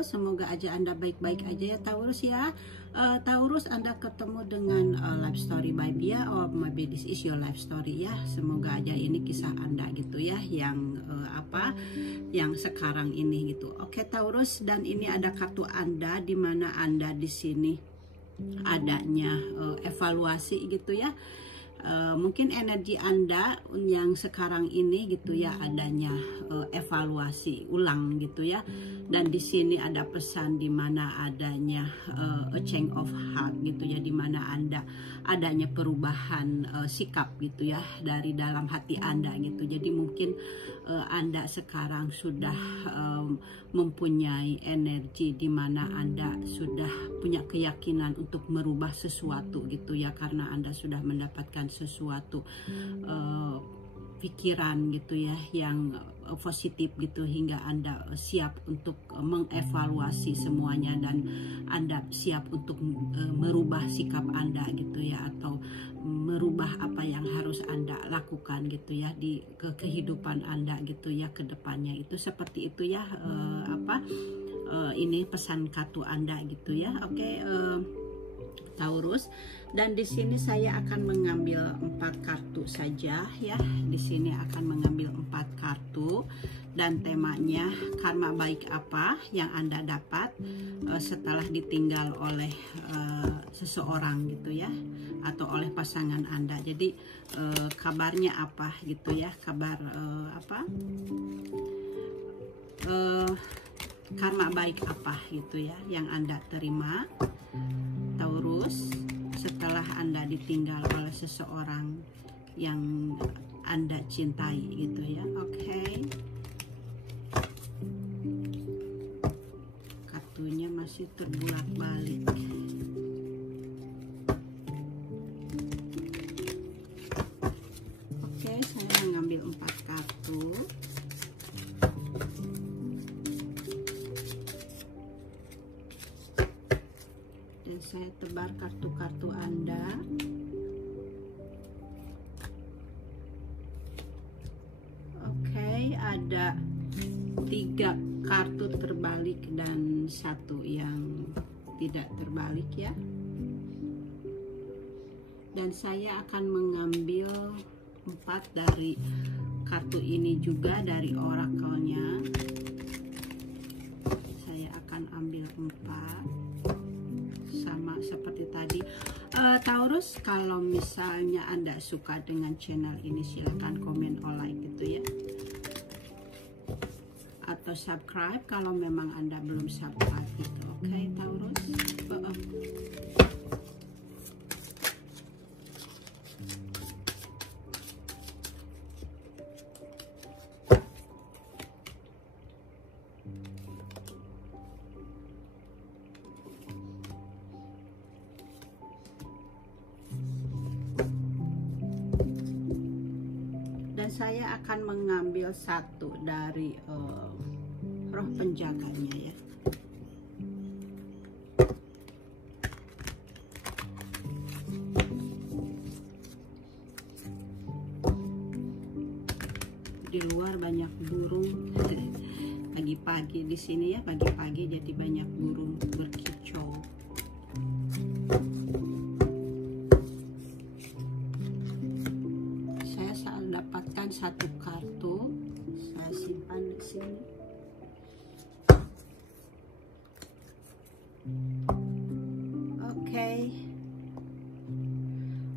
Semoga aja Anda baik-baik aja ya Taurus ya. Taurus, Anda ketemu dengan life story by Pia, or maybe this is your life story ya. Semoga aja ini kisah Anda gitu ya, yang yang sekarang ini gitu. Oke Taurus, dan ini ada kartu Anda di mana Anda di sini adanya evaluasi gitu ya. Mungkin energi Anda yang sekarang ini gitu ya, adanya evaluasi ulang gitu ya. Dan di sini ada pesan di mana adanya a change of heart gitu ya, di mana Anda adanya perubahan sikap gitu ya dari dalam hati Anda gitu. Jadi mungkin Anda sekarang sudah mempunyai energi di mana Anda sudah punya keyakinan untuk merubah sesuatu gitu ya, karena Anda sudah mendapatkan sesuatu pikiran gitu ya yang positif gitu, hingga Anda siap untuk mengevaluasi semuanya, dan Anda siap untuk merubah sikap Anda gitu ya, atau merubah apa yang harus Anda lakukan gitu ya di kehidupan Anda gitu ya ke depannya. Itu seperti itu ya, ini pesan kartu Anda gitu ya. Oke, Taurus, dan di sini saya akan mengambil 4 kartu saja ya. Di sini akan mengambil 4 kartu, dan temanya karma baik apa yang Anda dapat setelah ditinggal oleh seseorang gitu ya, atau oleh pasangan Anda. Jadi kabarnya apa gitu ya, kabar karma baik apa gitu ya yang Anda terima Taurus setelah Anda ditinggal oleh seseorang yang Anda cintai gitu ya. Oke. Kartunya masih terbolak-balik. Oke, saya mengambil 4 kartu. Saya tebar kartu-kartu Anda. Oke, ada 3 kartu terbalik dan 1 yang tidak terbalik ya. Dan saya akan mengambil 4 dari kartu ini juga dari orakelnya. Saya akan ambil 4. Sama seperti tadi. Taurus, kalau misalnya Anda suka dengan channel ini, silahkan komen or like gitu ya, atau subscribe kalau memang Anda belum subscribe gitu. Oke, Taurus. Saya akan mengambil 1 dari roh penjaganya ya. Di luar banyak burung pagi-pagi di sini ya, pagi-pagi jadi banyak burung berkicau. Dapatkan 1 kartu, saya simpan di sini.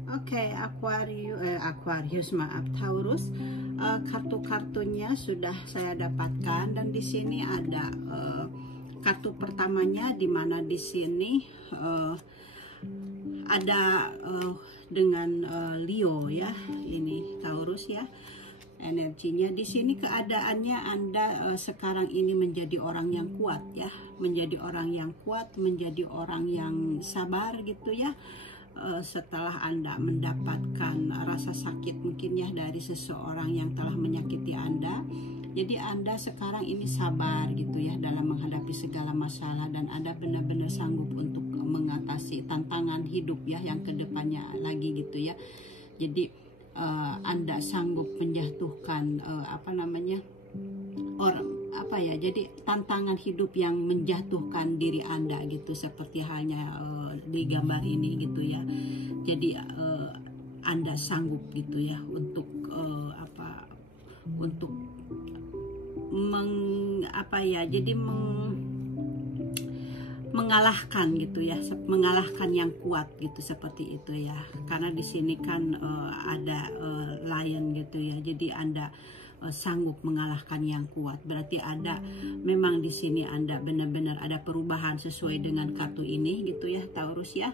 Oke, Aquarius maaf Taurus. Kartu-kartunya sudah saya dapatkan, dan di sini ada kartu pertamanya, di mana di sini ada dengan Leo ya, ini Taurus ya. Energinya di sini, keadaannya Anda sekarang ini menjadi orang yang kuat ya, menjadi orang yang kuat, menjadi orang yang sabar gitu ya. setelah Anda mendapatkan rasa sakit mungkin ya dari seseorang yang telah menyakiti Anda. Jadi Anda sekarang ini sabar gitu ya dalam menghadapi segala masalah, dan Anda benar-benar sanggup untuk mengatasi tantangan hidup ya yang kedepannya lagi gitu ya. Jadi Anda sanggup menjatuhkan jadi tantangan hidup yang menjatuhkan diri Anda gitu, seperti halnya di gambar ini gitu ya. Jadi Anda sanggup gitu ya untuk mengalahkan gitu ya, mengalahkan yang kuat gitu, seperti itu ya. Karena di sini kan ada lion gitu ya. Jadi Anda sanggup mengalahkan yang kuat. Berarti ada memang di sini Anda benar-benar ada perubahan sesuai dengan kartu ini gitu ya, Taurus ya.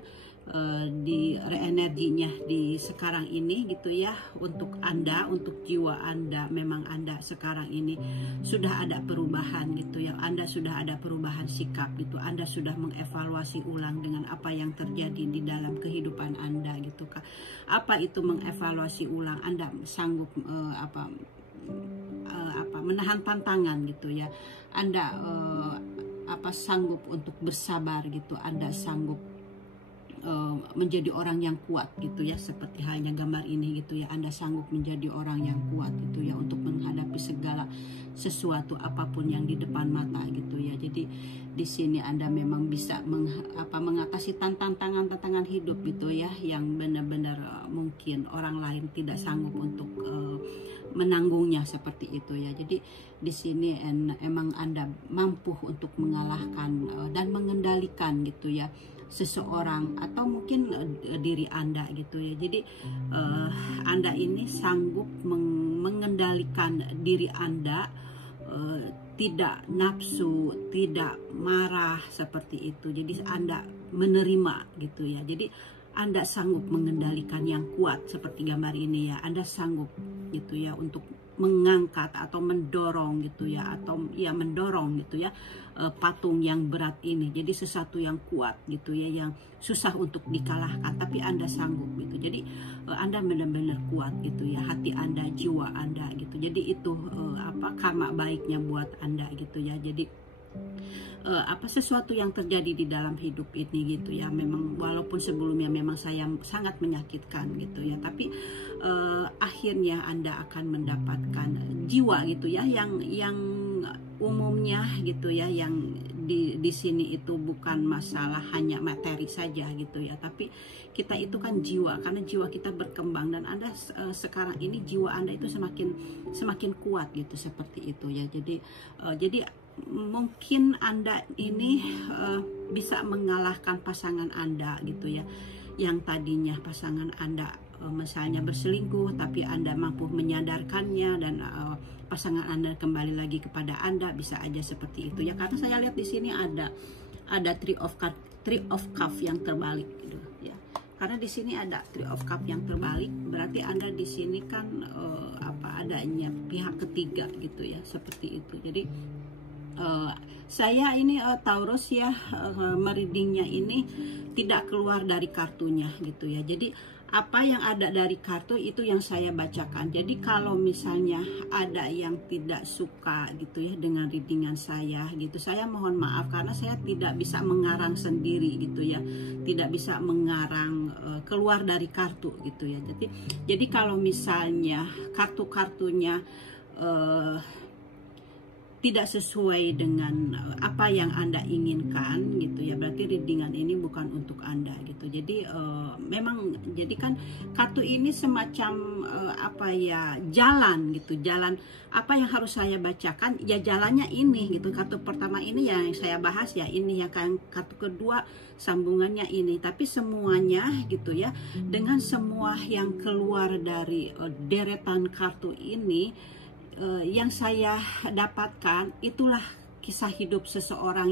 Di reenerginya di sekarang ini gitu ya, untuk Anda, untuk jiwa Anda, memang Anda sekarang ini sudah ada perubahan gitu ya. Anda sudah ada perubahan sikap gitu. Anda sudah mengevaluasi ulang dengan apa yang terjadi di dalam kehidupan Anda gitu Kak. Apa itu mengevaluasi ulang? Anda sanggup menahan tantangan gitu ya. Anda sanggup untuk bersabar gitu. Anda sanggup menjadi orang yang kuat gitu ya, seperti halnya gambar ini gitu ya. Anda sanggup menjadi orang yang kuat gitu ya untuk menghadapi segala sesuatu apapun yang di depan mata gitu ya. Jadi di sini Anda memang bisa mengatasi tantangan hidup gitu ya, yang benar-benar mungkin orang lain tidak sanggup untuk menanggungnya, seperti itu ya. Jadi di sini emang Anda mampu untuk mengalahkan dan mengendalikan gitu ya seseorang atau mungkin diri Anda gitu ya. Jadi Anda ini sanggup mengendalikan diri Anda, tidak nafsu, tidak marah, seperti itu. Jadi Anda menerima gitu ya. Jadi Anda sanggup mengendalikan yang kuat seperti gambar ini ya. Anda sanggup gitu ya untuk mengangkat atau mendorong gitu ya, atau ya mendorong gitu ya patung yang berat ini. Jadi sesuatu yang kuat gitu ya, yang susah untuk dikalahkan, tapi Anda sanggup gitu. Jadi Anda benar-benar kuat gitu ya, hati Anda, jiwa Anda gitu. Jadi itu karma baiknya buat Anda gitu ya. Jadi sesuatu yang terjadi di dalam hidup ini gitu ya, memang walaupun sebelumnya memang saya sangat menyakitkan gitu ya, tapi akhirnya Anda akan mendapatkan jiwa gitu ya, yang umumnya gitu ya, yang di sini itu bukan masalah hanya materi saja gitu ya, tapi kita itu kan jiwa, karena jiwa kita berkembang, dan Anda sekarang ini jiwa Anda itu semakin kuat gitu, seperti itu ya. Jadi mungkin Anda ini bisa mengalahkan pasangan Anda gitu ya, yang tadinya pasangan Anda misalnya berselingkuh, tapi Anda mampu menyadarkannya, dan pasangan Anda kembali lagi kepada Anda, bisa aja seperti itu ya. Karena saya lihat di sini ada Three of Cup yang terbalik gitu ya. Karena di sini ada Three of Cup yang terbalik, berarti Anda di sini kan adanya pihak ketiga gitu ya, seperti itu. Jadi saya ini Taurus ya, mereadingnya ini tidak keluar dari kartunya gitu ya. Jadi apa yang ada dari kartu itu yang saya bacakan. Jadi kalau misalnya ada yang tidak suka gitu ya dengan readingan saya gitu, saya mohon maaf, karena saya tidak bisa mengarang sendiri gitu ya, tidak bisa mengarang keluar dari kartu gitu ya. Jadi kalau misalnya kartu-kartunya tidak sesuai dengan apa yang Anda inginkan gitu ya, berarti readingan ini bukan untuk Anda gitu. Jadi memang jadi kan kartu ini semacam jalan gitu, jalan apa yang harus saya bacakan ya, jalannya ini gitu. Kartu pertama ini yang saya bahas ya ini, yang kartu kedua sambungannya ini, tapi semuanya gitu ya, dengan semua yang keluar dari deretan kartu ini, yang saya dapatkan itulah kisah hidup seseorang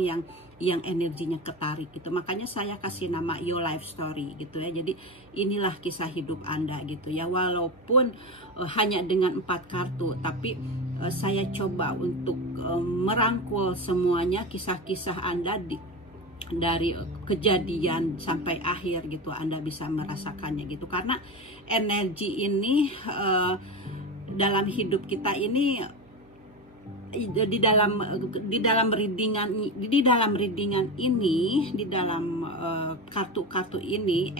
yang energinya ketarik gitu. Makanya saya kasih nama Your Life Story gitu ya. Jadi inilah kisah hidup Anda gitu ya. Walaupun hanya dengan 4 kartu, tapi saya coba untuk merangkul semuanya, kisah-kisah Anda kejadian sampai akhir gitu, Anda bisa merasakannya gitu. Karena energi ini dalam hidup kita ini, di dalam readingan ini, di dalam kartu-kartu ini,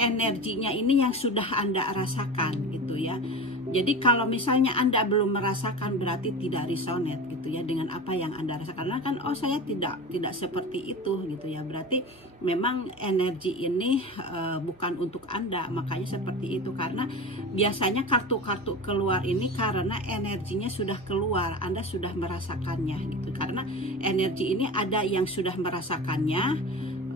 energinya ini yang sudah Anda rasakan gitu ya. Jadi kalau misalnya Anda belum merasakan, berarti tidak resonate gitu ya dengan apa yang Anda rasakan. Karena kan, oh saya tidak seperti itu gitu ya. Berarti memang energi ini bukan untuk Anda. Makanya seperti itu, karena biasanya kartu-kartu keluar ini karena energinya sudah keluar, Anda sudah merasakannya gitu. Karena energi ini ada yang sudah merasakannya,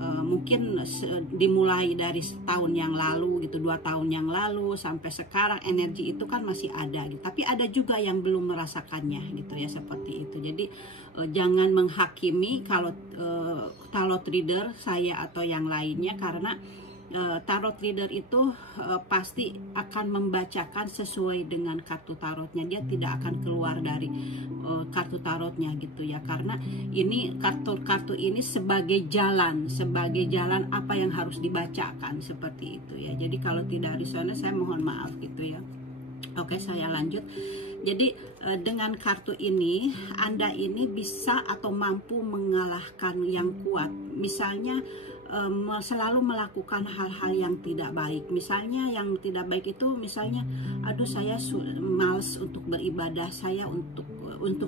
mungkin dimulai dari setahun yang lalu gitu, 2 tahun yang lalu sampai sekarang, energi itu kan masih ada gitu. Tapi ada juga yang belum merasakannya gitu ya, seperti itu. Jadi jangan menghakimi kalau tarot reader saya atau yang lainnya, karena tarot reader itu pasti akan membacakan sesuai dengan kartu tarotnya. Dia tidak akan keluar dari kartu tarotnya gitu ya, karena ini kartu ini sebagai jalan apa yang harus dibacakan, seperti itu ya. Jadi kalau tidak resonate, saya mohon maaf gitu ya. Oke, saya lanjut. Jadi dengan kartu ini, Anda ini bisa atau mampu mengalahkan yang kuat. Misalnya selalu melakukan hal-hal yang tidak baik. Misalnya yang tidak baik itu, misalnya, aduh saya males untuk beribadah, saya untuk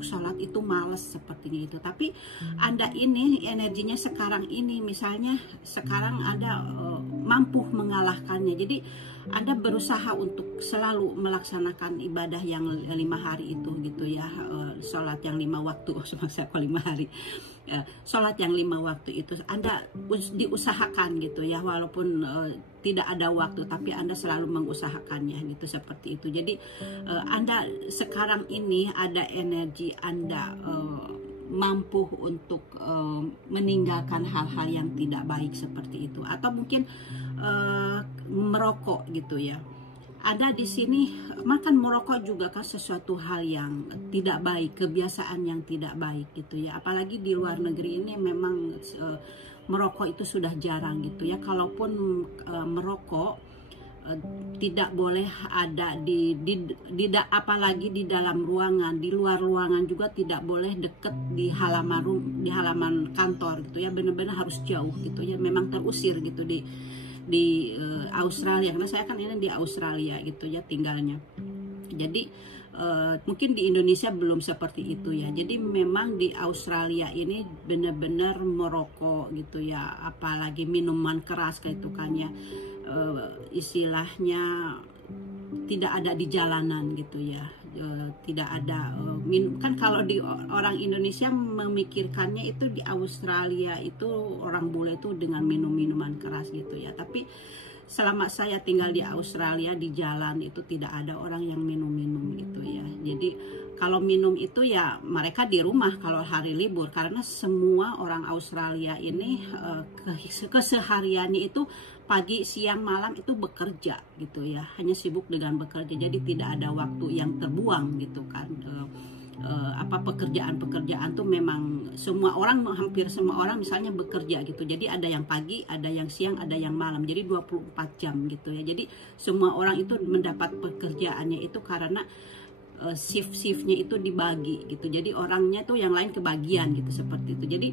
sholat itu males, sepertinya itu. Tapi Anda ini energinya sekarang ini, misalnya sekarang Anda mampu mengalahkannya. Jadi Anda berusaha untuk selalu melaksanakan ibadah yang 5 hari itu gitu ya, sholat yang 5 waktu, saya kok 5 hari, sholat yang 5 waktu itu Anda diusahakan gitu ya, walaupun tidak ada waktu, tapi Anda selalu mengusahakannya gitu, seperti itu. Jadi Anda sekarang ini ada energi Anda mampu untuk meninggalkan hal-hal yang tidak baik, seperti itu. Atau mungkin merokok gitu ya. Ada di sini, makan merokok juga kan sesuatu hal yang tidak baik, kebiasaan yang tidak baik gitu ya. Apalagi di luar negeri ini memang merokok itu sudah jarang gitu ya. Kalaupun merokok tidak boleh ada apalagi di dalam ruangan, di luar ruangan juga tidak boleh deket di halaman kantor gitu ya. Benar-benar harus jauh gitu ya. Memang terusir gitu di Australia, karena saya kan ini di Australia gitu ya tinggalnya. Jadi mungkin di Indonesia belum seperti itu ya. Jadi memang di Australia ini benar-benar merokok gitu ya, apalagi minuman keras kayak itu kan ya, istilahnya tidak ada di jalanan gitu ya. Tidak ada kan kalau di orang Indonesia memikirkannya itu, di Australia itu orang bule itu dengan minum-minuman keras gitu ya. Tapi selama saya tinggal di Australia, di jalan itu tidak ada orang yang minum-minum gitu ya. Jadi kalau minum itu ya mereka di rumah kalau hari libur, karena semua orang Australia ini kesehariannya itu pagi, siang, malam itu bekerja gitu ya, hanya sibuk dengan bekerja. Jadi tidak ada waktu yang terbuang gitu kan. Pekerjaan tuh memang semua orang, hampir semua orang misalnya bekerja gitu. Jadi ada yang pagi, ada yang siang, ada yang malam. Jadi 24 jam gitu ya. Jadi semua orang itu mendapat pekerjaannya itu karena shift-shiftnya itu dibagi gitu. Jadi orangnya tuh yang lain kebagian gitu, seperti itu. Jadi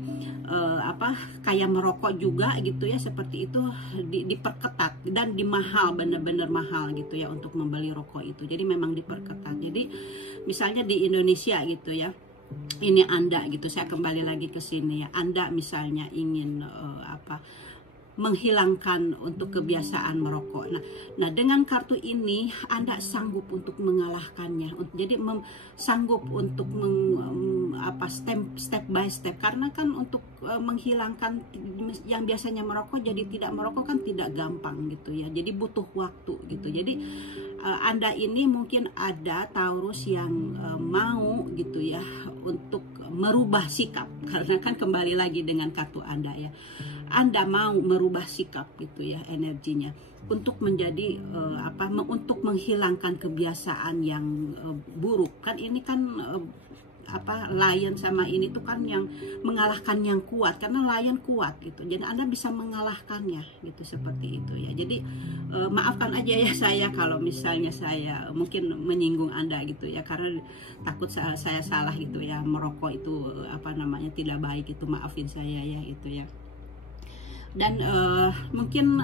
kayak merokok juga gitu ya, seperti itu diperketat dan dimahal, bener-bener mahal gitu ya untuk membeli rokok itu. Jadi memang diperketat. Jadi misalnya di Indonesia gitu ya, ini Anda gitu, saya kembali lagi ke sini ya. Anda misalnya ingin menghilangkan untuk kebiasaan merokok. Nah dengan kartu ini Anda sanggup untuk mengalahkannya. Jadi sanggup untuk step by step. Karena kan untuk menghilangkan yang biasanya merokok jadi tidak merokok kan tidak gampang gitu ya. Jadi butuh waktu gitu. Jadi Anda ini mungkin ada Taurus yang mau gitu ya untuk merubah sikap, karena kan kembali lagi dengan kartu Anda ya. Anda mau merubah sikap gitu ya, energinya untuk menjadi untuk menghilangkan kebiasaan yang buruk. Kan ini kan lion sama ini tuh kan yang mengalahkan yang kuat, karena lion kuat gitu, jadi Anda bisa mengalahkannya gitu, seperti itu ya. Jadi maafkan aja ya saya kalau misalnya saya mungkin menyinggung Anda gitu ya, karena takut saya salah gitu ya, merokok itu tidak baik itu, maafin saya ya itu ya. Dan mungkin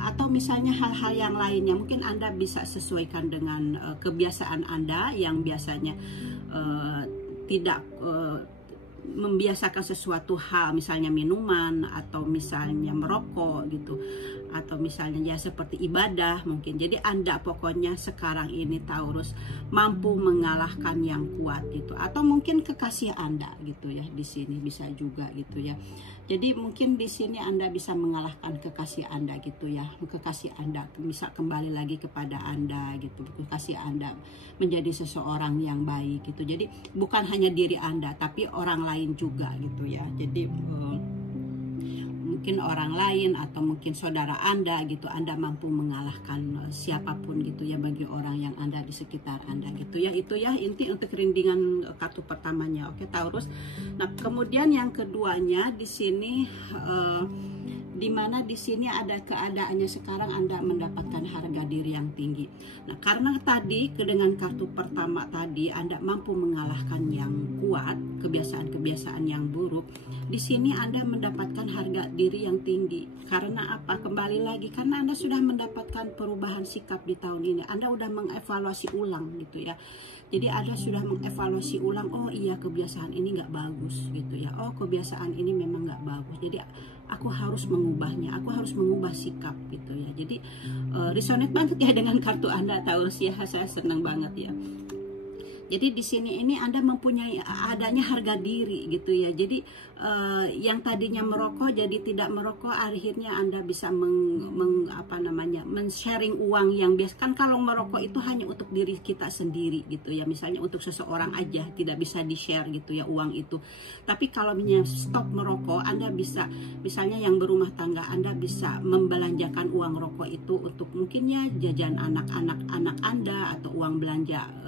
atau misalnya hal-hal yang lainnya mungkin Anda bisa sesuaikan dengan kebiasaan Anda yang biasanya tidak membiasakan sesuatu hal, misalnya minuman atau misalnya merokok gitu, atau misalnya ya seperti ibadah mungkin. Jadi Anda pokoknya sekarang ini Taurus mampu mengalahkan yang kuat gitu, atau mungkin kekasih Anda gitu ya, di sini bisa juga gitu ya. Jadi mungkin di sini Anda bisa mengalahkan kekasih Anda gitu ya, kekasih Anda bisa kembali lagi kepada Anda gitu, kekasih Anda menjadi seseorang yang baik gitu. Jadi bukan hanya diri Anda tapi orang lain juga gitu ya. Jadi mungkin orang lain atau mungkin saudara Anda gitu, Anda mampu mengalahkan siapapun gitu ya, bagi orang yang ada di sekitar Anda gitu ya. Itu ya inti untuk rindingan kartu pertamanya. Oke Taurus. Nah, kemudian yang keduanya di sini dimana di sini ada keadaannya sekarang Anda mendapatkan harga diri yang tinggi. Nah, karena tadi dengan kartu pertama tadi Anda mampu mengalahkan yang kuat, kebiasaan-kebiasaan yang buruk. Di sini Anda mendapatkan harga diri yang tinggi. Karena apa? Kembali lagi karena Anda sudah mendapatkan perubahan sikap di tahun ini. Anda sudah mengevaluasi ulang gitu ya. Jadi Anda sudah mengevaluasi ulang, oh iya kebiasaan ini nggak bagus gitu ya. Oh kebiasaan ini memang nggak bagus. Jadi aku harus mengubahnya, aku harus mengubah sikap gitu ya. Jadi resonate banget ya dengan kartu Anda Taurus ya, saya senang banget ya. Jadi di sini ini Anda mempunyai adanya harga diri gitu ya. Jadi yang tadinya merokok jadi tidak merokok, akhirnya Anda bisa men-sharing uang yang biasa. Kan kalau merokok itu hanya untuk diri kita sendiri gitu ya. Misalnya untuk seseorang aja, tidak bisa di-share gitu ya uang itu. Tapi kalau misalnya stop merokok, Anda bisa, misalnya yang berumah tangga, Anda bisa membelanjakan uang rokok itu untuk mungkinnya jajan anak-anak Anda atau uang belanja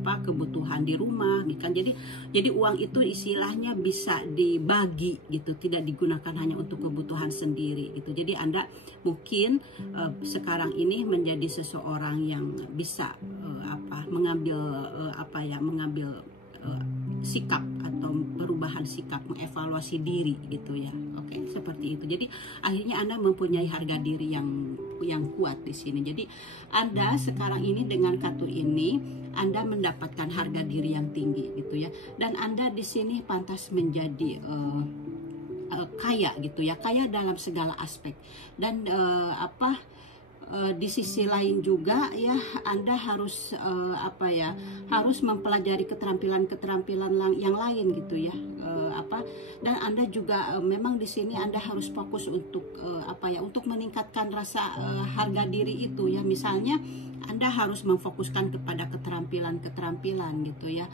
kebutuhan di rumah kan. Jadi uang itu istilahnya bisa dibagi gitu, tidak digunakan hanya untuk kebutuhan sendiri gitu. Jadi Anda mungkin sekarang ini menjadi seseorang yang bisa mengambil sikap atau perubahan sikap, mengevaluasi diri gitu ya. Oke, seperti itu. Jadi akhirnya Anda mempunyai harga diri yang kuat di sini. Jadi Anda sekarang ini dengan kartu ini Anda mendapatkan harga diri yang tinggi gitu ya. Dan Anda di sini pantas menjadi kaya gitu ya, kaya dalam segala aspek. Dan di sisi lain juga ya Anda harus harus mempelajari keterampilan yang lain gitu ya. Dan Anda juga memang di sini Anda harus fokus untuk untuk meningkatkan rasa harga diri itu ya. Misalnya Anda harus memfokuskan kepada keterampilan gitu ya.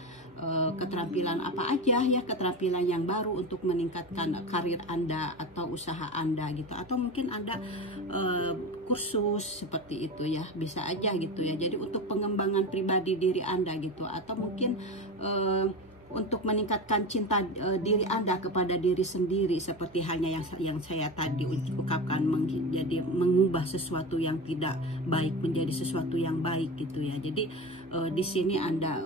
Keterampilan apa aja ya, keterampilan yang baru untuk meningkatkan karir Anda atau usaha Anda gitu, atau mungkin Anda kursus seperti itu ya, bisa aja gitu ya. Jadi untuk pengembangan pribadi diri Anda gitu, atau mungkin untuk meningkatkan cinta diri Anda kepada diri sendiri, seperti halnya yang saya tadi ungkapkan, jadi mengubah sesuatu yang tidak baik menjadi sesuatu yang baik gitu ya. Jadi di sini Anda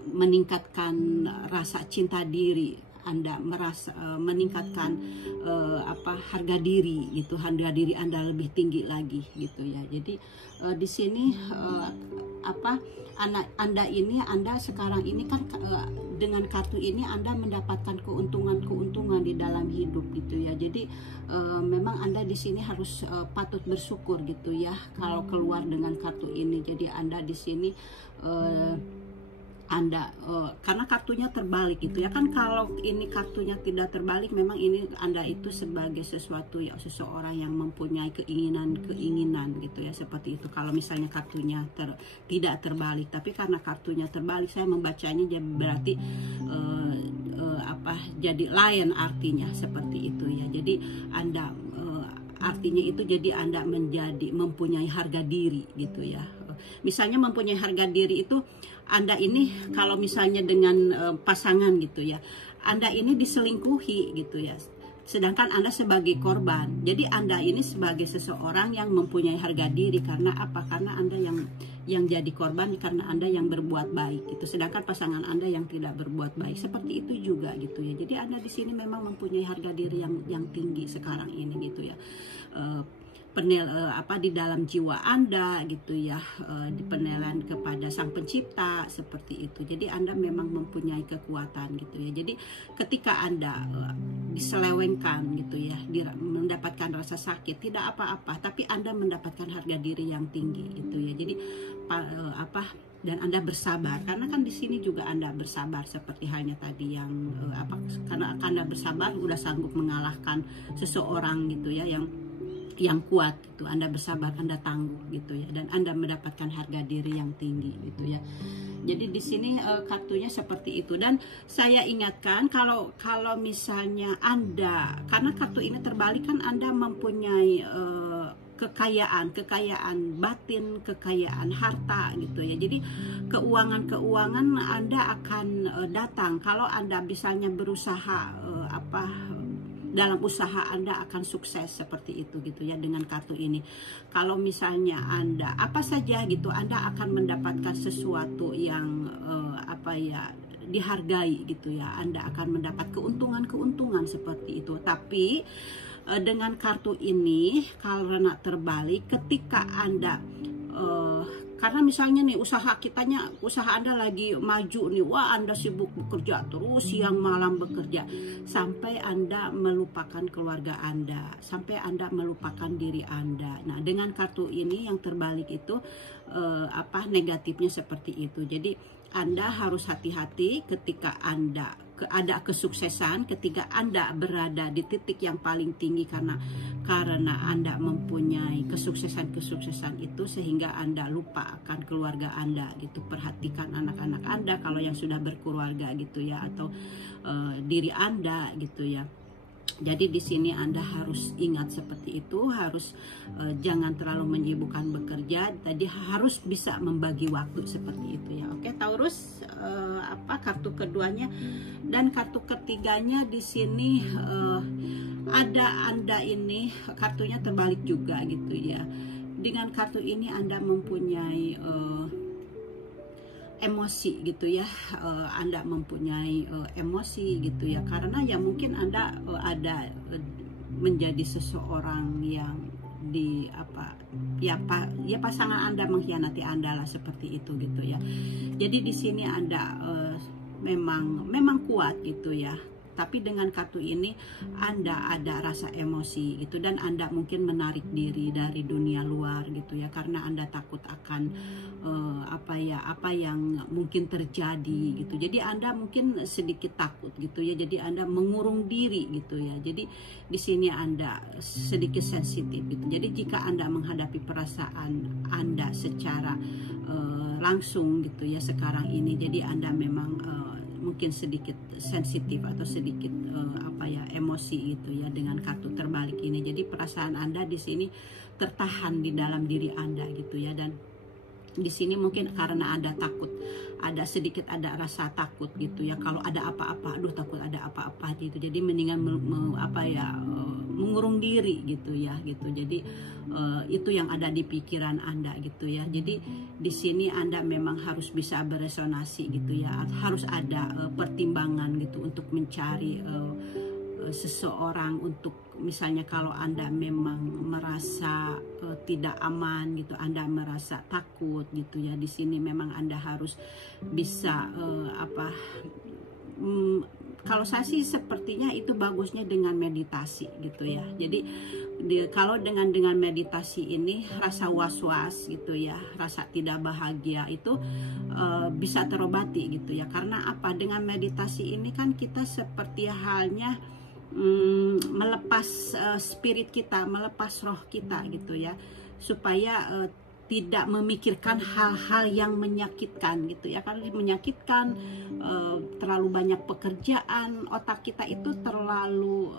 meningkatkan rasa cinta diri Anda, merasa meningkatkan harga diri gitu, harga diri Anda lebih tinggi lagi gitu ya. Jadi di sini Anda sekarang ini kan dengan kartu ini Anda mendapatkan keuntungan di dalam hidup gitu ya. Jadi memang Anda di sini harus patut bersyukur gitu ya kalau keluar dengan kartu ini. Jadi Anda di sini karena kartunya terbalik gitu ya kan. Kalau ini kartunya tidak terbalik, memang ini Anda itu sebagai sesuatu ya, seseorang yang mempunyai keinginan gitu ya, seperti itu. Kalau misalnya kartunya tidak terbalik, tapi karena kartunya terbalik, saya membacanya jadi berarti jadi lain artinya, seperti itu ya. Jadi Anda artinya itu jadi Anda mempunyai harga diri gitu ya. misalnya mempunyai harga diri itu Anda ini kalau misalnya dengan pasangan gitu ya, Anda ini diselingkuhi gitu ya, sedangkan Anda sebagai korban. Jadi Anda ini sebagai seseorang yang mempunyai harga diri. Karena apa? Karena Anda yang jadi korban, karena Anda yang berbuat baik gitu. Sedangkan pasangan Anda yang tidak berbuat baik. Seperti itu juga gitu ya. Jadi Anda di sini memang mempunyai harga diri yang tinggi sekarang ini gitu ya. Di dalam jiwa Anda gitu ya, di penilaian kepada Sang Pencipta seperti itu. Jadi Anda memang mempunyai kekuatan gitu ya. Jadi ketika Anda diselewengkan gitu ya, mendapatkan rasa sakit, tidak apa-apa, tapi Anda mendapatkan harga diri yang tinggi gitu ya. Jadi dan Anda bersabar, karena kan di sini juga Anda bersabar seperti halnya tadi yang karena Anda bersabar udah sanggup mengalahkan seseorang gitu ya, yang kuat gitu. Anda bersabar, Anda tangguh gitu ya, dan Anda mendapatkan harga diri yang tinggi gitu ya. Jadi di sini kartunya seperti itu. Dan saya ingatkan kalau misalnya Anda, karena kartu ini terbalik kan, Anda mempunyai kekayaan batin, kekayaan harta gitu ya. Jadi keuangan Anda akan datang kalau Anda misalnya berusaha dalam usaha Anda akan sukses seperti itu gitu ya, dengan kartu ini. Kalau misalnya Anda apa saja gitu, Anda akan mendapatkan sesuatu yang dihargai gitu ya. Anda akan mendapat keuntungan seperti itu. Tapi dengan kartu ini karena terbalik, ketika Anda karena misalnya nih usaha Anda lagi maju nih, wah Anda sibuk bekerja terus, siang malam bekerja, sampai Anda melupakan keluarga Anda, sampai Anda melupakan diri Anda. Nah, dengan kartu ini yang terbalik itu negatifnya seperti itu. Jadi Anda harus hati-hati ketika Anda ada kesuksesan, ketika Anda berada di titik yang paling tinggi karena Anda mempunyai kesuksesan itu, sehingga Anda lupa akan keluarga Anda gitu. Perhatikan anak-anak Anda kalau yang sudah berkeluarga gitu ya, atau diri Anda gitu ya. Jadi di sini Anda harus ingat seperti itu, harus jangan terlalu menyibukkan bekerja. Tadi harus bisa membagi waktu seperti itu ya. Oke, Taurus, kartu keduanya dan kartu ketiganya di sini ada Anda ini kartunya terbalik juga gitu ya. Dengan kartu ini Anda mempunyai emosi gitu ya, Anda mempunyai emosi gitu ya, karena ya mungkin Anda ada menjadi seseorang yang pasangan Anda mengkhianati Anda lah, seperti itu gitu ya. Jadi di sini Anda memang kuat gitu ya. Tapi dengan kartu ini Anda ada rasa emosi gitu, dan Anda mungkin menarik diri dari dunia luar gitu ya, karena Anda takut akan apa yang mungkin terjadi gitu. Jadi Anda mungkin sedikit takut gitu ya. Jadi Anda mengurung diri gitu ya. Jadi di sini Anda sedikit sensitif gitu. Jadi jika Anda menghadapi perasaan Anda secara langsung gitu ya sekarang ini, jadi Anda memang mungkin sedikit sensitif atau sedikit emosi gitu ya dengan kartu terbalik ini. Jadi perasaan Anda di sini tertahan di dalam diri Anda gitu ya, dan di sini mungkin karena Anda takut, ada rasa takut gitu ya. Kalau ada apa-apa, aduh takut ada apa-apa gitu. Jadi mendingan mengurung diri gitu ya gitu. Jadi itu yang ada di pikiran Anda gitu ya. Jadi di sini Anda memang harus bisa beresonasi gitu ya. Harus ada pertimbangan gitu untuk mencari seseorang, untuk misalnya kalau Anda memang merasa tidak aman gitu, Anda merasa takut gitu ya, di sini memang Anda harus bisa kalau saya sih sepertinya itu bagusnya dengan meditasi gitu ya. Jadi kalau dengan meditasi ini, rasa was-was gitu ya, rasa tidak bahagia itu bisa terobati gitu ya. Karena apa? Dengan meditasi ini kan kita seperti halnya melepas spirit kita, melepas roh kita gitu ya, supaya tidak memikirkan hal-hal yang menyakitkan gitu ya. Karena menyakitkan, terlalu banyak pekerjaan, otak kita itu terlalu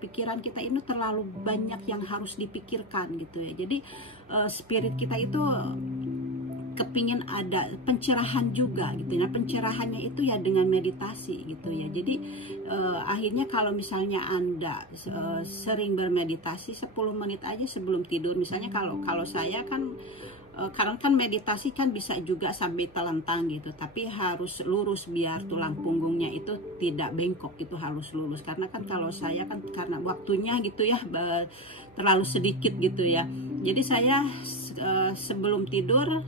pikiran kita ini terlalu banyak yang harus dipikirkan gitu ya. Jadi spirit kita itu kepingin ada pencerahan juga gitu ya. Pencerahannya itu ya dengan meditasi gitu ya. Jadi akhirnya kalau misalnya Anda sering bermeditasi 10 menit aja sebelum tidur, misalnya kalau saya kan karena kan meditasi kan bisa juga sambil telentang gitu, tapi harus lurus biar tulang punggungnya itu tidak bengkok, itu harus lurus. Karena kan kalau saya kan karena waktunya gitu ya terlalu sedikit gitu ya. Jadi saya sebelum tidur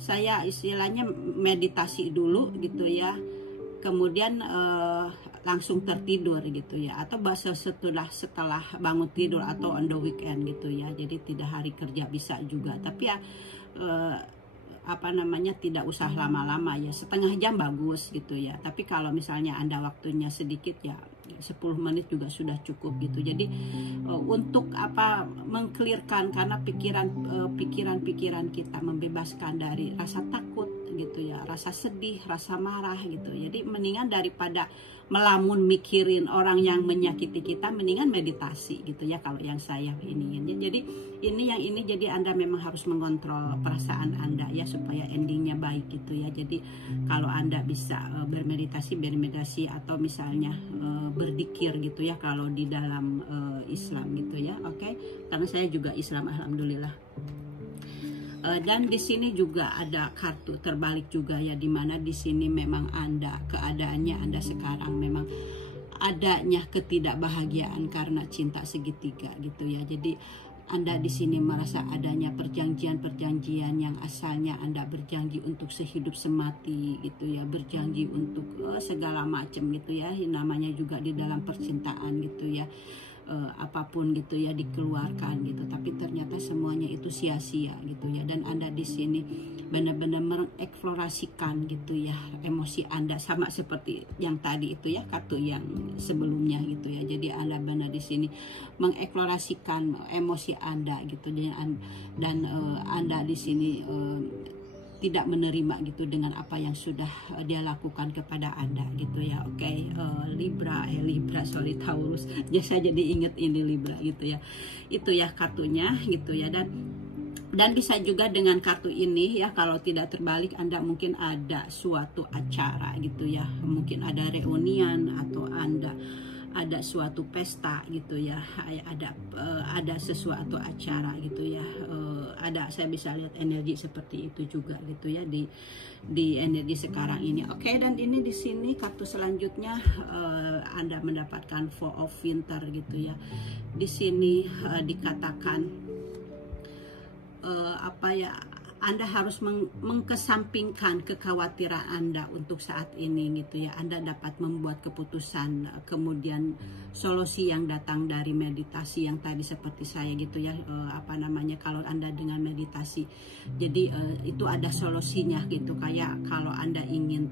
saya istilahnya meditasi dulu gitu ya, kemudian langsung tertidur gitu ya, atau bahasa setelah bangun tidur atau on the weekend gitu ya. Jadi tidak hari kerja bisa juga, tapi ya apa namanya, tidak usah lama-lama ya, setengah jam bagus gitu ya. Tapi kalau misalnya Anda waktunya sedikit ya 10 menit juga sudah cukup gitu. Jadi untuk apa, mengklirkan, karena pikiran-pikiran kita, membebaskan dari rasa takut gitu ya, rasa sedih, rasa marah gitu. Jadi mendingan daripada melamun mikirin orang yang menyakiti kita, mendingan meditasi gitu ya kalau yang saya iniin. Jadi ini jadi Anda memang harus mengontrol perasaan Anda ya, supaya endingnya baik gitu ya. Jadi kalau Anda bisa bermeditasi atau misalnya berzikir gitu ya kalau di dalam Islam gitu ya. Oke. Karena saya juga Islam, alhamdulillah. Dan di sini juga ada kartu terbalik juga ya, dimana di sini memang Anda, keadaannya Anda sekarang memang adanya ketidakbahagiaan karena cinta segitiga gitu ya. Jadi Anda di sini merasa adanya perjanjian-perjanjian yang asalnya Anda berjanji untuk sehidup semati gitu ya, berjanji untuk segala macam gitu ya, namanya juga di dalam percintaan gitu ya. Apapun gitu ya dikeluarkan gitu, tapi ternyata semuanya itu sia-sia gitu ya. Dan Anda di sini benar-benar mengeksplorasikan gitu ya emosi Anda, sama seperti yang tadi itu ya, kartu yang sebelumnya gitu ya. Jadi Anda benar di sini mengeksplorasikan emosi Anda gitu, dan Anda di sini tidak menerima gitu dengan apa yang sudah dia lakukan kepada Anda gitu ya. Oke. Libra, Taurus. Saya jadi inget ini Libra gitu ya. Itu ya kartunya gitu ya. Dan bisa juga dengan kartu ini ya, kalau tidak terbalik Anda mungkin ada suatu acara gitu ya, mungkin ada reunian atau Anda ada suatu pesta gitu ya, ada sesuatu acara gitu ya, saya bisa lihat energi seperti itu juga gitu ya di energi sekarang ini. Oke. Dan ini di sini kartu selanjutnya Anda mendapatkan Four of Winter gitu ya. Di sini dikatakan apa ya, Anda harus mengkesampingkan kekhawatiran Anda untuk saat ini gitu ya. Anda dapat membuat keputusan, kemudian solusi yang datang dari meditasi yang tadi seperti saya gitu ya. Apa namanya, kalau Anda dengan meditasi, jadi itu ada solusinya gitu. Kayak kalau Anda ingin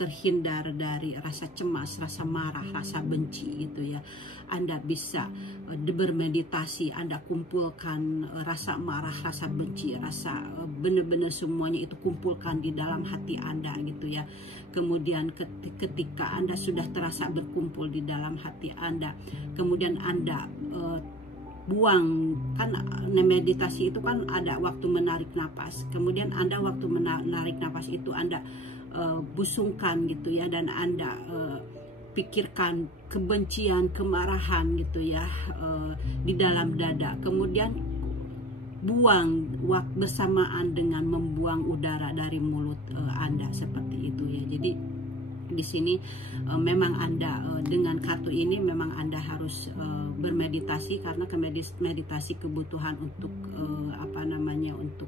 terhindar dari rasa cemas, rasa marah, rasa benci gitu ya, Anda bisa bermeditasi, Anda kumpulkan rasa marah, rasa benci, rasa benar-benar semuanya itu kumpulkan di dalam hati Anda gitu ya. Kemudian ketika Anda sudah terasa berkumpul di dalam hati Anda, kemudian Anda buang, kan meditasi itu kan ada waktu menarik napas, kemudian Anda waktu menarik napas itu Anda busungkan gitu ya, dan Anda pikirkan kebencian, kemarahan gitu ya di dalam dada, kemudian buang bersamaan dengan membuang udara dari mulut Anda seperti itu ya. Jadi di sini memang Anda dengan kartu ini memang Anda harus bermeditasi, karena meditasi kebutuhan untuk apa namanya, untuk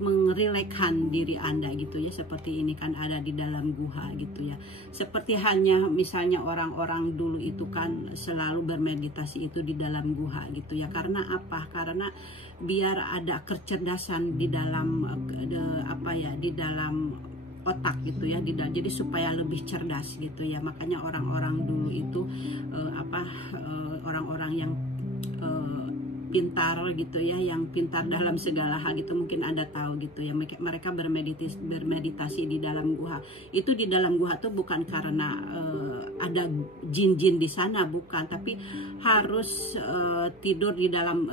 merilekkan diri Anda gitu ya. Seperti ini kan ada di dalam guha gitu ya. Seperti hanya misalnya orang-orang dulu itu kan selalu bermeditasi itu di dalam guha gitu ya. Karena apa? Karena biar ada kecerdasan di dalam di dalam otak gitu ya, jadi supaya lebih cerdas gitu ya. Makanya orang-orang dulu itu orang-orang yang pintar gitu ya, yang pintar dalam segala hal gitu, mungkin Anda tahu gitu ya, mereka bermeditasi di dalam gua. Itu di dalam gua tuh bukan karena ada jin-jin di sana, bukan, tapi harus tidur di dalam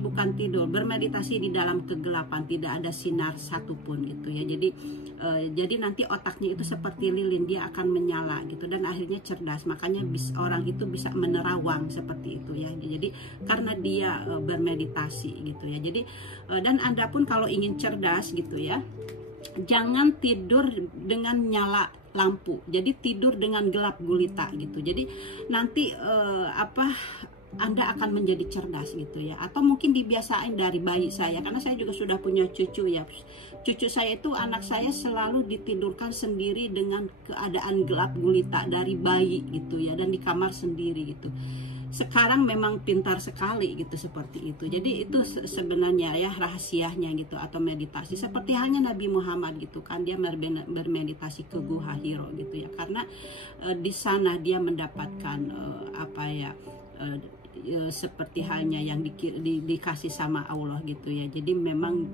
bukan tidur, bermeditasi di dalam kegelapan, tidak ada sinar satupun gitu ya. Jadi nanti otaknya itu seperti lilin, dia akan menyala gitu, dan akhirnya cerdas. Makanya orang itu bisa menerawang seperti itu ya. Jadi karena dia bermeditasi gitu ya. Jadi dan Anda pun kalau ingin cerdas gitu ya, jangan tidur dengan nyala lampu. Jadi tidur dengan gelap gulita gitu. Jadi nanti Anda akan menjadi cerdas gitu ya. Atau mungkin dibiasain dari bayi saya, karena saya juga sudah punya cucu ya. Cucu saya itu, anak saya selalu ditidurkan sendiri dengan keadaan gelap gulita dari bayi gitu ya, dan di kamar sendiri gitu. Sekarang memang pintar sekali gitu seperti itu. Jadi itu sebenarnya ya rahasianya gitu, atau meditasi. Seperti halnya Nabi Muhammad gitu kan, dia bermeditasi ke Gua Hiro gitu ya. Karena di sana dia mendapatkan seperti halnya yang dikasih sama Allah gitu ya. Jadi memang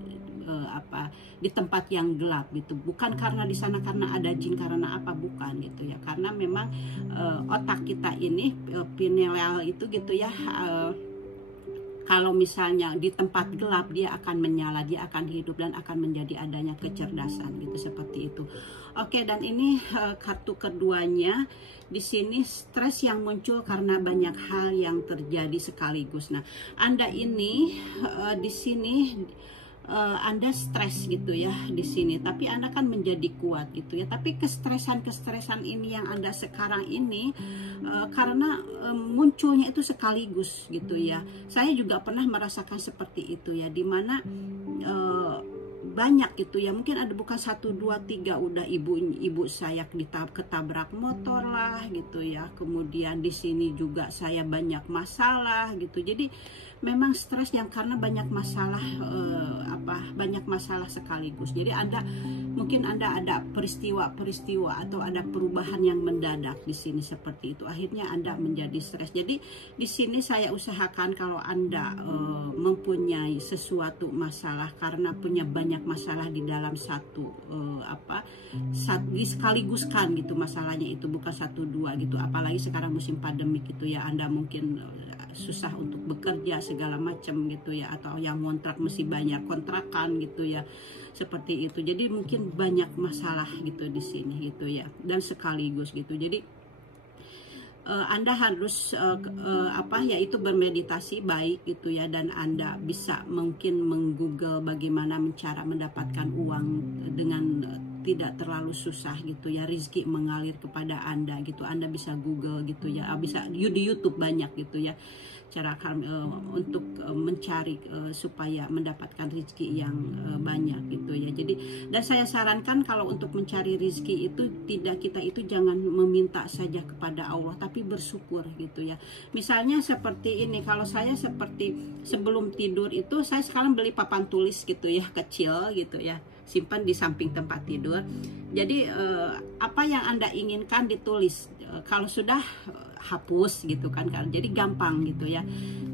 di tempat yang gelap gitu, bukan karena di sana karena ada jin, karena apa, bukan gitu ya. Karena memang otak kita ini pineal itu gitu ya, kalau misalnya di tempat gelap dia akan menyala, dia akan hidup, dan akan menjadi adanya kecerdasan gitu, seperti itu. Oke, dan ini kartu keduanya. Di sini stres yang muncul karena banyak hal yang terjadi sekaligus. Nah, Anda ini di sini Anda stres gitu ya di sini, tapi Anda kan menjadi kuat gitu ya. Tapi kestresan ini yang Anda sekarang ini karena munculnya itu sekaligus gitu ya. Saya juga pernah merasakan seperti itu ya, dimana banyak gitu ya, mungkin ada bukan 1, 2, 3, udah ibu saya ketabrak motor lah gitu ya. Kemudian di sini juga saya banyak masalah gitu. Jadi memang stres yang karena banyak masalah banyak masalah sekaligus. Jadi mungkin Anda ada peristiwa atau ada perubahan yang mendadak di sini seperti itu. Akhirnya Anda menjadi stres. Jadi di sini saya usahakan kalau Anda mempunyai sesuatu masalah karena punya banyak masalah di dalam dikaliguskan gitu masalahnya itu, bukan 1, 2 gitu. Apalagi sekarang musim pandemik gitu ya, Anda mungkin susah untuk bekerja segala macam gitu ya, atau yang kontrak mesti banyak kontrakan gitu ya, seperti itu. Jadi mungkin banyak masalah gitu di sini gitu ya, dan sekaligus gitu. Jadi Anda harus yaitu bermeditasi baik gitu ya, dan Anda bisa mungkin menggoogle bagaimana cara mendapatkan uang dengan tidak terlalu susah gitu ya, rezeki mengalir kepada Anda gitu. Anda bisa Google gitu ya, bisa di YouTube banyak gitu ya cara untuk mencari supaya mendapatkan rezeki yang banyak gitu ya. Jadi, dan saya sarankan kalau untuk mencari rezeki itu kita itu jangan meminta saja kepada Allah, tapi bersyukur gitu ya. Misalnya seperti ini, kalau saya seperti sebelum tidur itu saya sekarang beli papan tulis gitu ya, kecil gitu ya, simpan di samping tempat tidur. Jadi apa yang Anda inginkan ditulis, kalau sudah hapus gitu kan, jadi gampang gitu ya.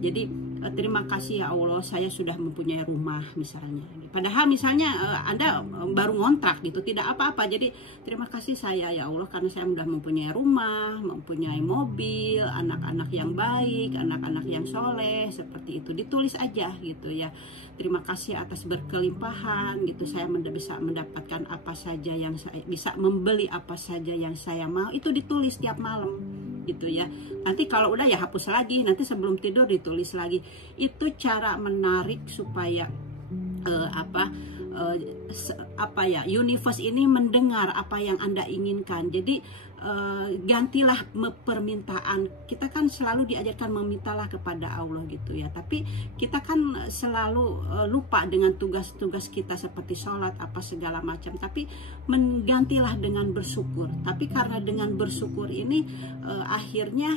Jadi terima kasih ya Allah, saya sudah mempunyai rumah misalnya. Padahal misalnya Anda baru ngontrak gitu, tidak apa-apa. Jadi terima kasih saya ya Allah karena saya sudah mempunyai rumah, mempunyai mobil, anak-anak yang baik, anak-anak yang soleh, seperti itu. Ditulis aja gitu ya. Terima kasih atas berkelimpahan gitu, saya bisa mendapatkan apa saja yang saya bisa, membeli apa saja yang saya mau. Itu ditulis tiap malam gitu ya. Nanti kalau udah ya hapus lagi, nanti sebelum tidur ditulis lagi. Itu cara menarik supaya universe ini mendengar apa yang Anda inginkan. Jadi gantilah permintaan. Kita kan selalu diajarkan memintalah kepada Allah gitu ya, tapi kita kan selalu lupa dengan tugas-tugas kita seperti sholat apa segala macam. Tapi menggantilah dengan bersyukur. Tapi karena dengan bersyukur ini akhirnya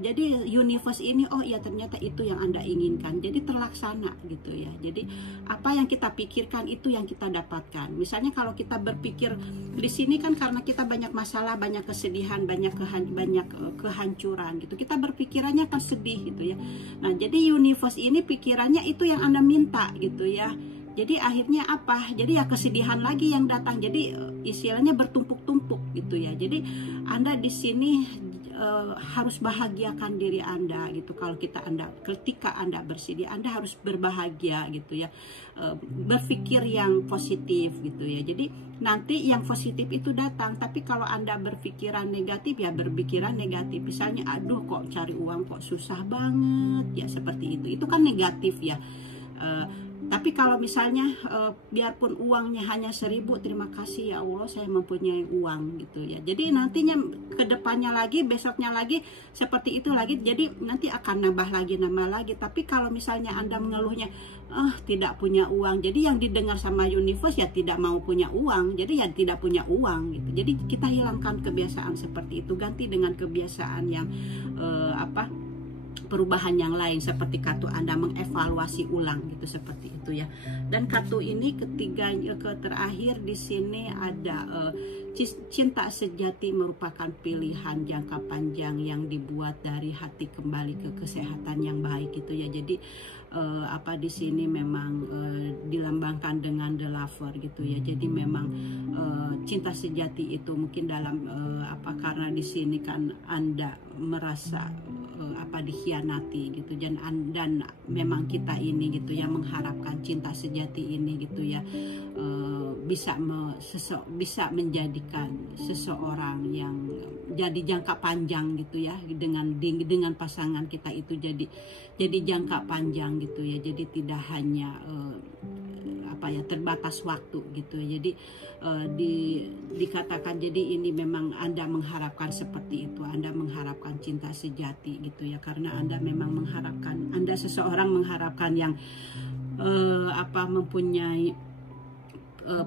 jadi universe ini, oh ya ternyata itu yang Anda inginkan, jadi terlaksana gitu ya. Jadi apa yang kita pikirkan itu yang kita kita dapatkan. Misalnya kalau kita berpikir di sini kan karena kita banyak masalah, banyak kesedihan, banyak kehancuran gitu, kita berpikirannya kan sedih gitu ya. Nah, jadi universe ini pikirannya itu yang Anda minta gitu ya. Jadi akhirnya apa? Jadi ya kesedihan lagi yang datang. Jadi istilahnya bertumpuk-tumpuk gitu ya. Jadi Anda di sini harus bahagiakan diri Anda gitu. Ketika Anda bersedih, Anda harus berbahagia gitu ya. Berpikir yang positif gitu ya. Jadi nanti yang positif itu datang. Tapi kalau Anda berpikiran negatif, ya berpikiran negatif. Misalnya, aduh kok cari uang kok susah banget ya, seperti itu. Itu kan negatif ya. Tapi kalau misalnya biarpun uangnya hanya 1.000, terima kasih ya Allah saya mempunyai uang gitu ya. Jadi nantinya kedepannya lagi, besoknya lagi seperti itu lagi. Jadi nanti akan nambah lagi. Tapi kalau misalnya Anda mengeluhnya tidak punya uang, jadi yang didengar sama universe ya tidak mau punya uang. Jadi ya tidak punya uang gitu. Jadi kita hilangkan kebiasaan seperti itu, ganti dengan kebiasaan yang perubahan yang lain, seperti kartu Anda mengevaluasi ulang gitu, seperti itu ya. Dan kartu ini terakhir di sini ada cinta sejati merupakan pilihan jangka panjang yang dibuat dari hati kembali ke kesehatan yang baik gitu ya. Jadi di sini memang dilambangkan dengan the lover gitu ya. Jadi memang cinta sejati itu mungkin dalam karena di sini kan Anda merasa dikhianati gitu, dan memang kita ini gitu ya mengharapkan cinta sejati ini gitu ya, bisa menjadikan seseorang yang jadi jangka panjang gitu ya, dengan pasangan kita itu jadi jangka panjang gitu ya. Jadi tidak hanya terbatas waktu gitu. Jadi dikatakan, jadi ini memang Anda mengharapkan seperti itu. Anda mengharapkan cinta sejati gitu ya, karena Anda memang mengharapkan, seseorang mengharapkan yang mempunyai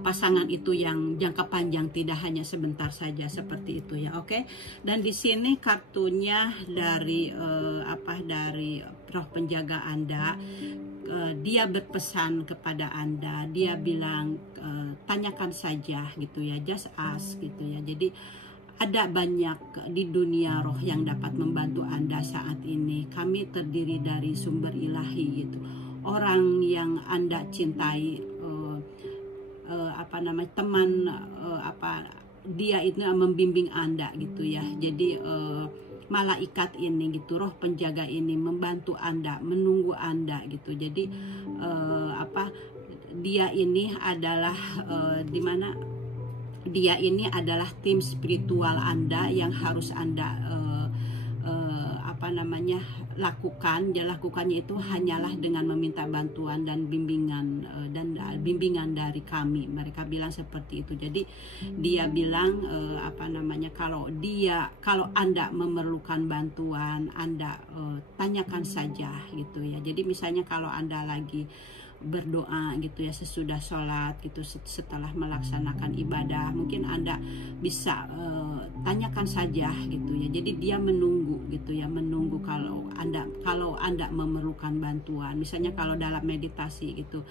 pasangan itu yang jangka panjang, tidak hanya sebentar saja, seperti itu ya. Oke. Dan di sini kartunya dari dari roh penjaga Anda. Dia berpesan kepada Anda, dia bilang tanyakan saja gitu ya, just ask gitu ya. Jadi ada banyak di dunia roh yang dapat membantu Anda saat ini. Kami terdiri dari sumber ilahi gitu, orang yang Anda cintai, teman dia itu membimbing Anda gitu ya. Jadi malaikat ini gitu, roh penjaga ini membantu Anda, menunggu Anda gitu. Jadi dia ini adalah dia ini adalah tim spiritual Anda yang harus Anda lakukan. Lakukannya itu hanyalah dengan meminta bantuan dan bimbingan dari kami. Mereka bilang seperti itu. Jadi dia bilang kalau Anda memerlukan bantuan, Anda tanyakan saja gitu ya. Jadi misalnya kalau Anda lagi berdoa gitu ya, sesudah sholat gitu, setelah melaksanakan ibadah, mungkin Anda bisa tanyakan saja gitu ya. Jadi dia menunggu gitu ya, menunggu kalau Anda memerlukan bantuan. Misalnya kalau dalam meditasi gitu,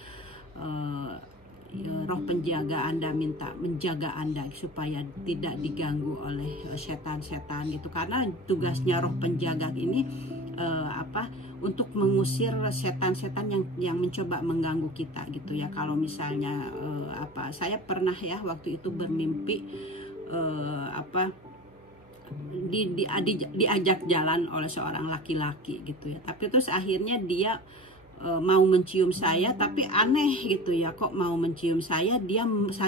roh penjaga Anda minta menjaga Anda supaya tidak diganggu oleh setan-setan gitu, karena tugasnya roh penjaga ini untuk mengusir setan-setan yang mencoba mengganggu kita gitu ya. Kalau misalnya saya pernah ya waktu itu bermimpi diajak jalan oleh seorang laki-laki gitu ya, tapi terus akhirnya dia mau mencium saya, tapi aneh gitu ya, kok mau mencium saya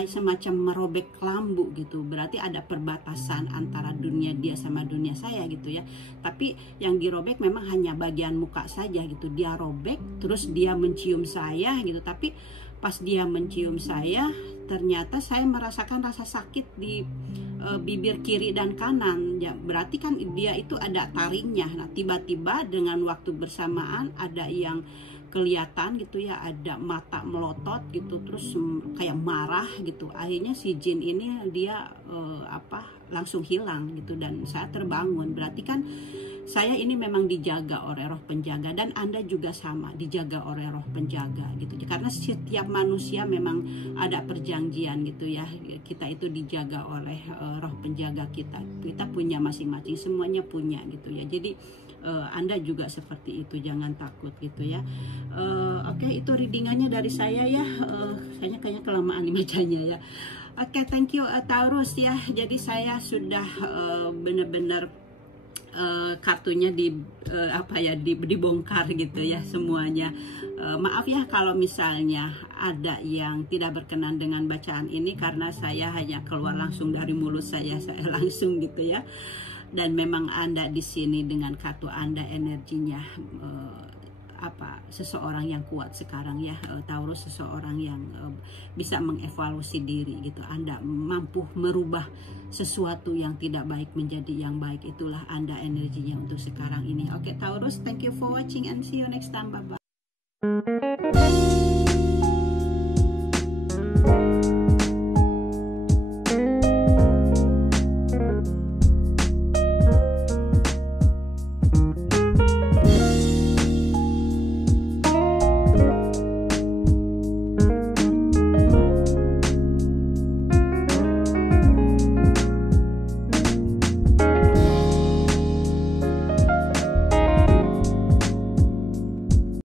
semacam merobek kelambu gitu. Berarti ada perbatasan antara dunia dia sama dunia saya gitu ya. Tapi yang dirobek memang hanya bagian muka saja gitu. Dia robek terus dia mencium saya gitu, tapi pas dia mencium saya ternyata saya merasakan rasa sakit di bibir kiri dan kanan ya. Berarti kan dia itu ada taringnya. Nah tiba-tiba dengan waktu bersamaan ada yang kelihatan gitu ya, ada mata melotot gitu, terus kayak marah gitu. Akhirnya si jin ini dia langsung hilang gitu, dan saya terbangun. Berarti kan saya ini memang dijaga oleh roh penjaga, dan Anda juga sama dijaga oleh roh penjaga gitu. Karena setiap manusia memang ada perjanjian gitu ya. Kita itu dijaga oleh roh penjaga kita. Kita punya masing-masing, semuanya punya gitu ya. Jadi Anda juga seperti itu, jangan takut gitu ya. Oke, itu readingannya dari saya ya. Saya kayaknya kelamaan nih bacanya ya. Oke, thank you Taurus ya. Jadi saya sudah benar-benar kartunya dibongkar gitu ya semuanya. Maaf ya kalau misalnya ada yang tidak berkenan dengan bacaan ini, karena saya hanya keluar langsung dari mulut saya langsung gitu ya. Dan memang Anda di sini dengan kartu Anda energinya seseorang yang kuat sekarang ya, Taurus, seseorang yang bisa mengevaluasi diri gitu. Anda mampu merubah sesuatu yang tidak baik menjadi yang baik. Itulah Anda energinya untuk sekarang ini. Oke Taurus, thank you for watching and see you next time. Bye bye.